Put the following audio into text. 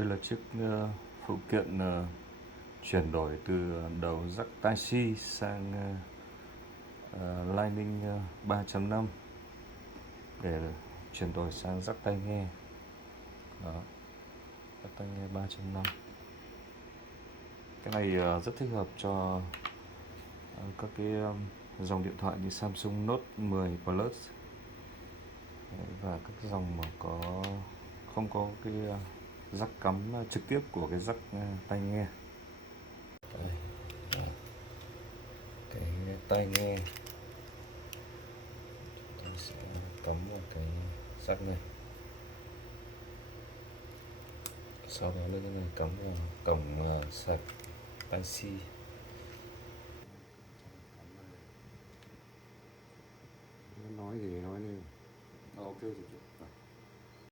Đây là chiếc phụ kiện chuyển đổi từ đầu jack Type-C sang Lightning 3.5 để chuyển đổi sang jack tai nghe. Đó, jack tai nghe 3.5. Cái này rất thích hợp cho các cái dòng điện thoại như Samsung Note 10 Plus. Đấy, và các dòng mà không có cái jack cắm trực tiếp của cái jack tai nghe. Đây, cái tai nghe tôi sẽ cắm vào cái jack này, sau đó lên cái này cắm vào cổng sạc Type-C. Nói gì nói đi. Ok rồi.